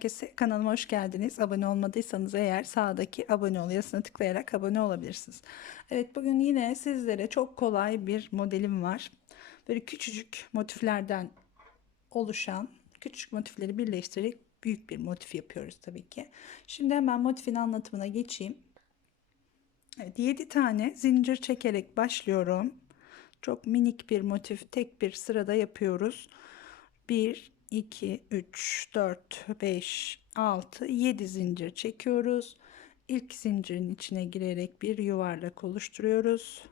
herkese. Kanalıma hoş geldiniz. Abone olmadıysanız eğer sağdaki abone ol yazısına tıklayarak abone olabilirsiniz. Evet bugün yine sizlere çok kolay bir modelim var. Böyle küçücük motiflerden oluşan küçük motifleri birleştirerek büyük bir motif yapıyoruz tabii ki. Şimdi hemen motifin anlatımına geçeyim. Evet 7 tane zincir çekerek başlıyorum. Çok minik bir motif tek bir sırada yapıyoruz. 1 2 3 4 5 6 7 zincir çekiyoruz. İlk zincirin içine girerek bir yuvarlak oluşturuyoruz.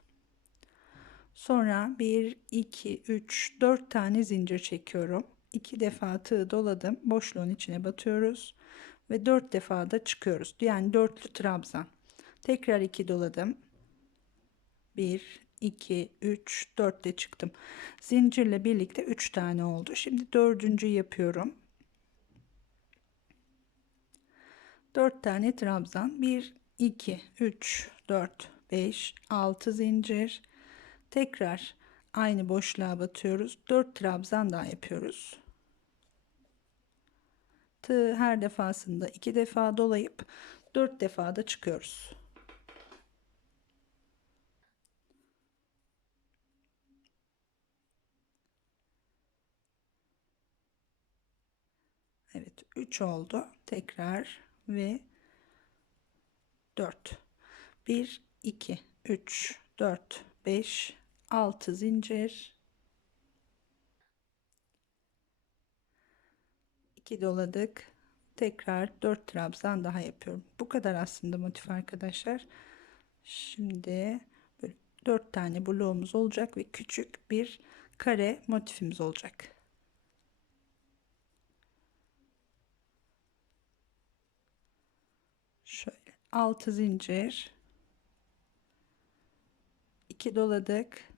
Sonra 1 2 3 4 tane zincir çekiyorum. 2 defa tığ doladım. Boşluğun içine batıyoruz ve 4 defa da çıkıyoruz. Yani dörtlü trabzan. Tekrar 2 doladım. 1 2 3 4 de çıktım. Zincirle birlikte 3 tane oldu. Şimdi dördüncü yapıyorum. 4 tane trabzan. 1 2 3 4 5 6 zincir. Tekrar aynı boşluğa batıyoruz. 4 trabzan daha yapıyoruz. Tığ her defasında 2 defa dolayıp 4 defa da çıkıyoruz. Evet 3 oldu. Tekrar ve 4. 1 2 3 4 5 6 zincir 2 doladık. Tekrar 4 trabzan daha yapıyorum. Bu kadar aslında motif arkadaşlar. Şimdi böyle 4 tane bloğumuz olacak ve küçük bir kare motifimiz olacak. Şöyle 6 zincir 2 doladık.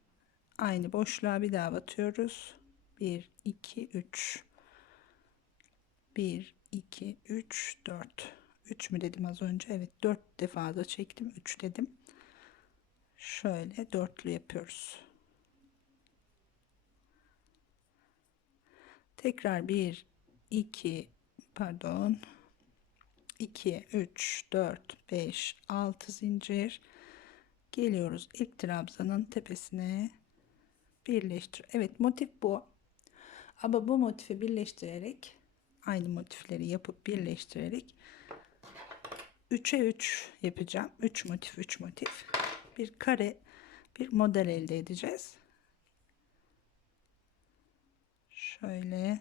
Aynı boşluğa bir daha batıyoruz. 1 2 3 1 2 3 4 3 mü dedim az önce? Evet 4 defa da çektim. 3 dedim. Şöyle dörtlü yapıyoruz. Tekrar 1 2 pardon 2 3 4 5 6 zincir. Geliyoruz ilk trabzanın tepesine. Birleştir evet motif bu. Ama bu motifi birleştirerek aynı motifleri yapıp birleştirerek 3'e 3 yapacağım. 3 motif 3 motif. Bir kare bir model elde edeceğiz. Şöyle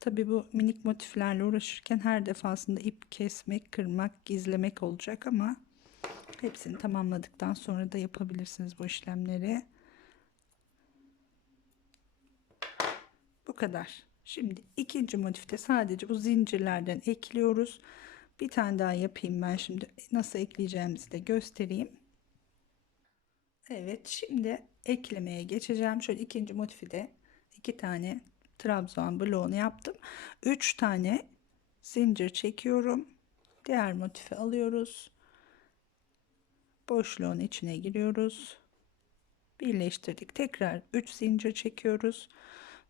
Tabi bu minik motiflerle uğraşırken her defasında ip kesmek, kırmak, gizlemek olacak ama hepsini tamamladıktan sonra da yapabilirsiniz bu işlemleri. Bu kadar. Şimdi ikinci motifte sadece bu zincirlerden ekliyoruz. Bir tane daha yapayım ben şimdi nasıl ekleyeceğimizi de göstereyim. Evet şimdi eklemeye geçeceğim. Şöyle ikinci motifi de iki tane trabzan bloğunu yaptım. 3 tane zincir çekiyorum. Diğer motifi alıyoruz. Boşluğun içine giriyoruz. Birleştirdik. Tekrar 3 zincir çekiyoruz.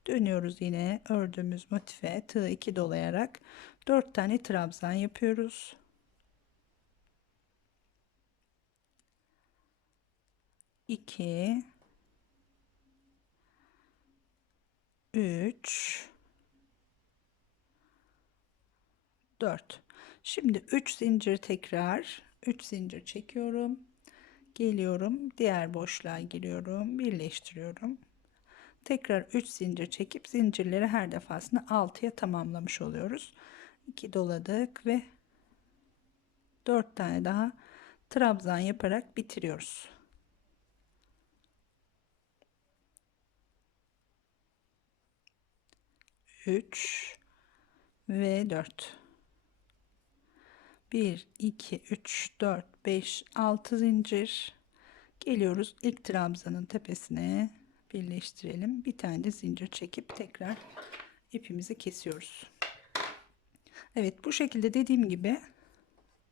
Dönüyoruz yine ördüğümüz motife. Tığ 2 dolayarak 4 tane trabzan yapıyoruz. 2 3 4 şimdi 3 zincir tekrar 3 zincir çekiyorum. Geliyorum diğer boşluğa giriyorum birleştiriyorum. Tekrar 3 zincir çekip zincirleri her defasında 6'ya tamamlamış oluyoruz. 2 doladık ve 4 tane daha trabzan yaparak bitiriyoruz 3 ve 4 1 2 3 4 5 6 zincir. Geliyoruz ilk trabzanın tepesine. Birleştirelim. Bir tane de zincir çekip tekrar ipimizi kesiyoruz. Evet bu şekilde dediğim gibi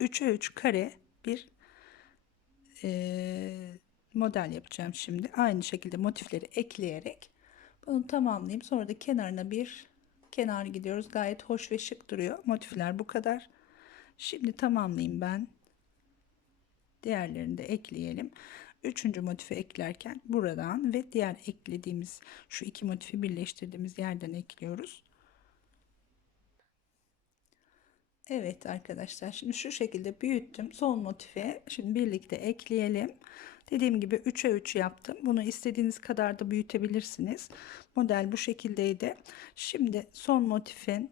3'e 3 kare bir e, model yapacağım şimdi. Aynı şekilde motifleri ekleyerek bunu tamamlayayım. Sonra da kenarına bir kenar gidiyoruz. Gayet hoş ve şık duruyor. Motifler bu kadar. Şimdi tamamlayayım ben. Diğerlerini de ekleyelim. Üçüncü motifi eklerken buradan ve diğer eklediğimiz şu iki motifi birleştirdiğimiz yerden ekliyoruz. Evet arkadaşlar şimdi şu şekilde büyüttüm. Son motife şimdi birlikte ekleyelim. Dediğim gibi 3'e 3 yaptım. Bunu istediğiniz kadar da büyütebilirsiniz. Model bu şekildeydi. Şimdi son motifin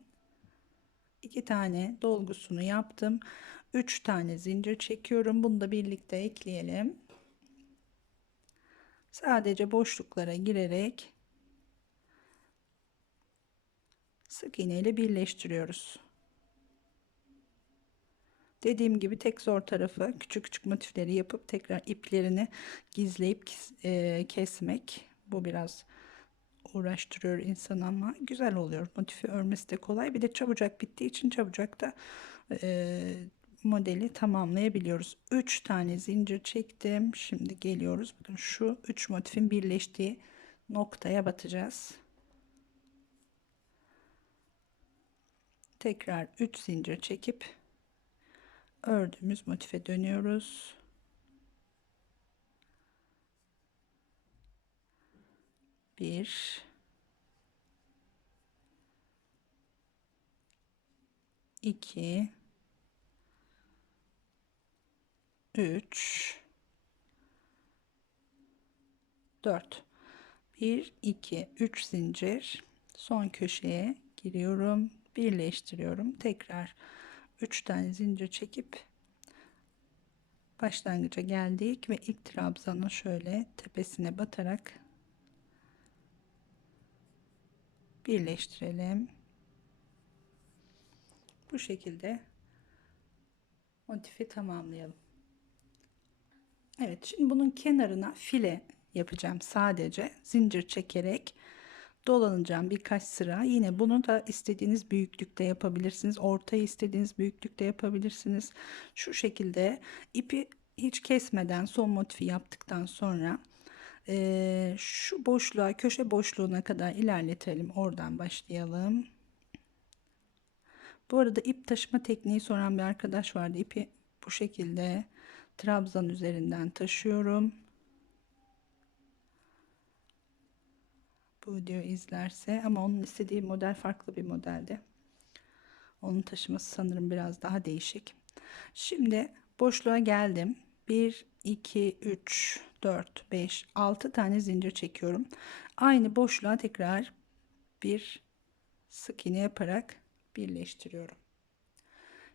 iki tane dolgusunu yaptım. 3 tane zincir çekiyorum. Bunu da birlikte ekleyelim. Sadece boşluklara girerek sık iğne ile birleştiriyoruz. Dediğim gibi tek zor tarafı küçük küçük motifleri yapıp tekrar iplerini gizleyip e, kesmek. Bu biraz uğraştırıyor insan ama güzel oluyor. Motifi örmesi de kolay. Bir de çabucak bittiği için çabucak da e, modeli tamamlayabiliyoruz. 3 tane zincir çektim. Şimdi geliyoruz. Bakın şu 3 motifin birleştiği noktaya batacağız. Tekrar 3 zincir çekip ördüğümüz motife dönüyoruz. Bir, iki, üç, dört. Bir, iki, üç zincir. Son köşeye giriyorum, birleştiriyorum. Tekrar 3 tane zincir çekip başlangıca geldik ve ilk trabzanı şöyle tepesine batarak birleştirelim. Bu şekilde motifi tamamlayalım. Evet şimdi bunun kenarına file yapacağım sadece zincir çekerek dolanacağım birkaç sıra. Yine bunu da istediğiniz büyüklükte yapabilirsiniz. Ortayı istediğiniz büyüklükte yapabilirsiniz. Şu şekilde ipi hiç kesmeden son motifi yaptıktan sonra e, şu boşluğa köşe boşluğuna kadar ilerletelim. Oradan başlayalım. Bu arada ip taşıma tekniği soran bir arkadaş vardı. İpi bu şekilde trabzan üzerinden taşıyorum. Bu videoyu izlerse ama onun istediği model farklı bir modelde. Onun taşıması sanırım biraz daha değişik. Şimdi boşluğa geldim. 1, 2, 3, 4, 5, 6 tane zincir çekiyorum. Aynı boşluğa tekrar bir sık iğne yaparak birleştiriyorum.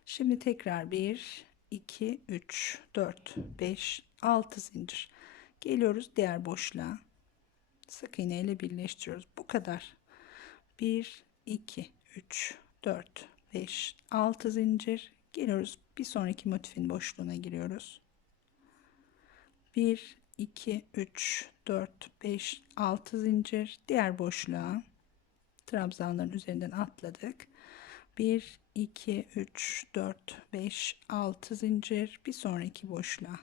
Şimdi tekrar 1, 2, 3, 4, 5, 6 zincir. Geliyoruz diğer boşluğa sık iğne ile birleştiriyoruz. Bu kadar. 1 2 3 4 5 6 zincir geliyoruz. Bir sonraki motifin boşluğuna giriyoruz. 1 2 3 4 5 6 zincir diğer boşluğa trabzanların üzerinden atladık. 1 2 3 4 5 6 zincir bir sonraki boşluğa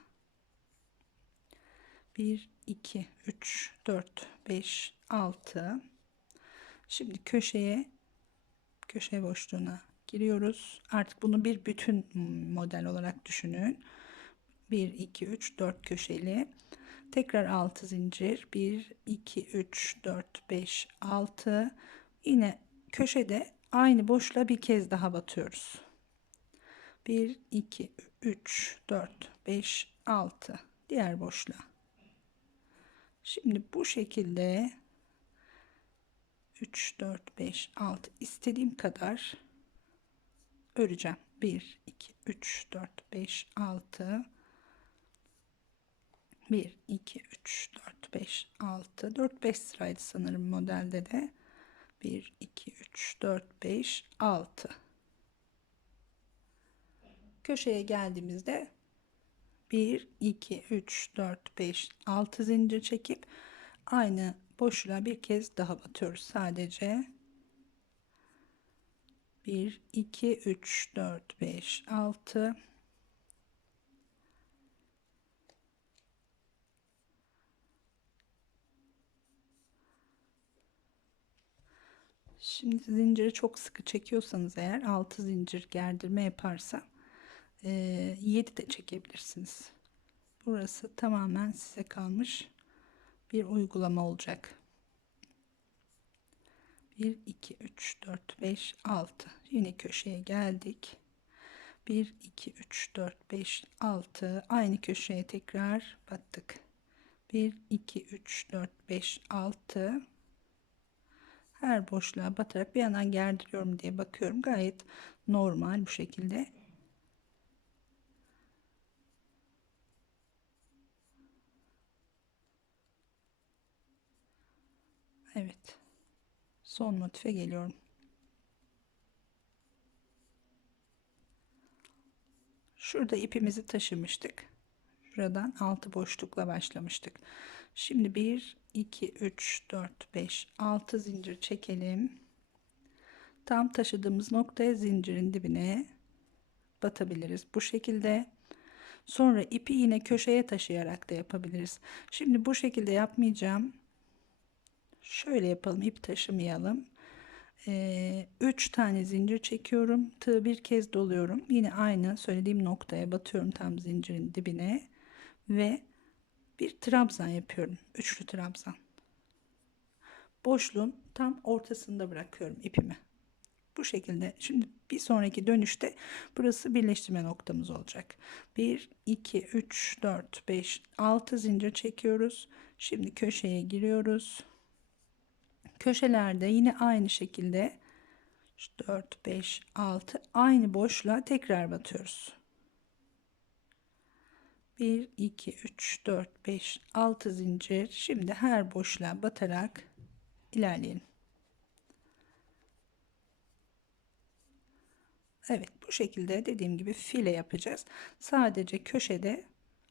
1 2 3 4 5 6 şimdi köşeye köşe boşluğuna giriyoruz. Artık bunu bir bütün model olarak düşünün. 1 2 3 4 köşeli. Tekrar 6 zincir. 1 2 3 4 5 6 yine köşede aynı boşluğa bir kez daha batıyoruz. 1 2 3 4 5 6 diğer boşluğa Şimdi bu şekilde 3 4 5 6 istediğim kadar öreceğim. 1 2 3 4 5 6 1 2 3 4 5 6 4 5 sıraydı sanırım modelde de. 1 2 3 4 5 6 köşeye geldiğimizde 1 2 3 4 5 6 zincir çekip aynı boşluğa bir kez daha batıyoruz sadece. 1 2 3 4 5 6 Şimdi zinciri çok sıkı çekiyorsanız eğer 6 zincir gerdirme yaparsa 7 de çekebilirsiniz. Burası tamamen size kalmış bir uygulama olacak. 1 2 3 4 5 6 yine köşeye geldik. 1 2 3 4 5 6 aynı köşeye tekrar battık. 1 2 3 4 5 6 her boşluğa batarak bir yandan gerdiriyorum diye bakıyorum. Gayet normal bu şekilde. Evet. Son motife geliyorum. Şurada ipimizi taşımıştık. Şuradan altı boşlukla başlamıştık. Şimdi 1 2 3 4 5 6 zincir çekelim. Tam taşıdığımız noktaya zincirin dibine batabiliriz. Bu şekilde sonra ipi yine köşeye taşıyarak da yapabiliriz. Şimdi bu şekilde yapmayacağım. Şöyle yapalım. ip taşımayalım. 3 ee, tane zincir çekiyorum. Tığı bir kez doluyorum. Yine aynı söylediğim noktaya batıyorum tam zincirin dibine ve bir trabzan yapıyorum. Üçlü trabzan. Boşluğun tam ortasında bırakıyorum ipimi. Bu şekilde şimdi bir sonraki dönüşte burası birleştirme noktamız olacak. 1 2 3 4 5 6 zincir çekiyoruz. Şimdi köşeye giriyoruz. Köşelerde yine aynı şekilde 4 5 6 aynı boşluğa tekrar batıyoruz. 1 2 3 4 5 6 zincir. Şimdi her boşluğa batarak ilerleyelim. Evet bu şekilde dediğim gibi file yapacağız. Sadece köşede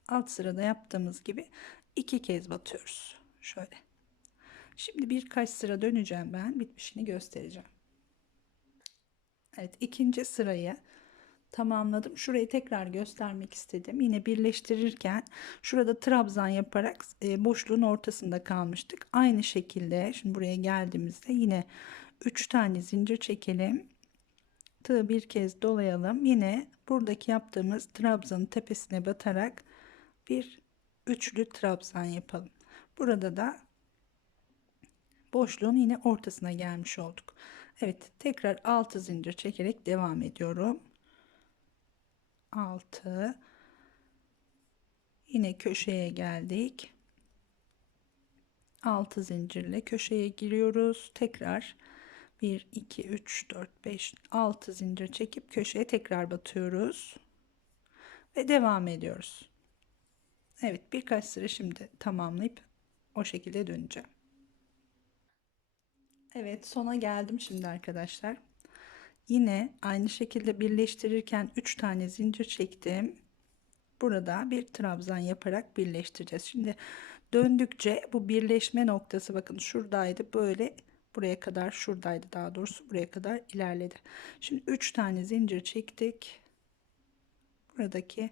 alt sırada yaptığımız gibi iki kez batıyoruz. Şöyle şimdi birkaç sıra döneceğim ben bitmişini göstereceğim Evet ikinci sırayı tamamladım. Şurayı tekrar göstermek istedim. Yine birleştirirken şurada trabzan yaparak e, boşluğun ortasında kalmıştık. Aynı şekilde şimdi buraya geldiğimizde yine 3 tane zincir çekelim. Tığı bir kez dolayalım. Yine buradaki yaptığımız trabzanın tepesine batarak bir üçlü trabzan yapalım. Burada da boşluğun yine ortasına gelmiş olduk. Evet tekrar 6 zincir çekerek devam ediyorum. 6 yine köşeye geldik. 6 zincirle köşeye giriyoruz. Tekrar 1 2 3 4 5 6 zincir çekip köşeye tekrar batıyoruz. Ve devam ediyoruz. Evet birkaç sıra şimdi tamamlayıp o şekilde döneceğim Evet sona geldim şimdi arkadaşlar Yine aynı şekilde birleştirirken 3 tane zincir çektim. Burada bir trabzan yaparak birleştireceğiz. Şimdi döndükçe bu birleşme noktası bakın şuradaydı böyle buraya kadar şuradaydı daha doğrusu buraya kadar ilerledi. Şimdi 3 tane zincir çektik. Buradaki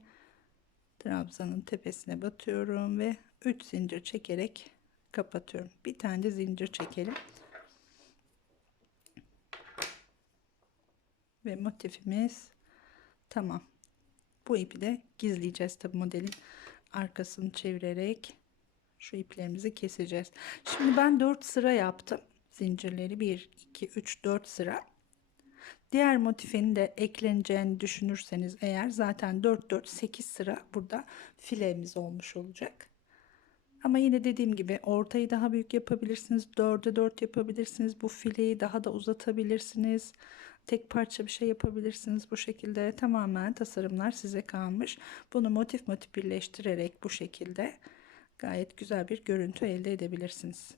trabzanın tepesine batıyorum ve 3 zincir çekerek kapatıyorum. Bir tane de zincir çekelim. Ve motifimiz tamam. Bu ipi de gizleyeceğiz tabi modelin arkasını çevirerek şu iplerimizi keseceğiz. Şimdi ben 4 sıra yaptım. Zincirleri 1 2 3 4 sıra. Diğer motifin de ekleneceğini düşünürseniz eğer zaten 4 4 8 sıra burada filemiz olmuş olacak. Ama yine dediğim gibi ortayı daha büyük yapabilirsiniz. 4'e 4 yapabilirsiniz. Bu fileyi daha da uzatabilirsiniz tek parça bir şey yapabilirsiniz bu şekilde. Tamamen tasarımlar size kalmış. Bunu motif motif birleştirerek bu şekilde gayet güzel bir görüntü elde edebilirsiniz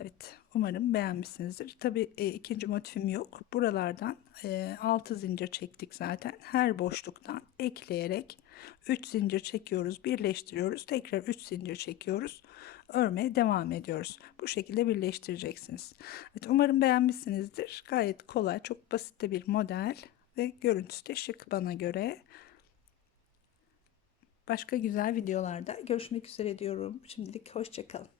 Evet umarım beğenmişsinizdir tabi e, ikinci motifim yok buralardan e, 6 zincir çektik zaten her boşluktan ekleyerek 3 zincir çekiyoruz birleştiriyoruz tekrar 3 zincir çekiyoruz örmeye devam ediyoruz. Bu şekilde birleştireceksiniz. Evet, umarım beğenmişsinizdir. Gayet kolay, çok basit de bir model ve görüntüsü de şık bana göre. Başka güzel videolarda görüşmek üzere diyorum. Şimdilik hoşçakalın.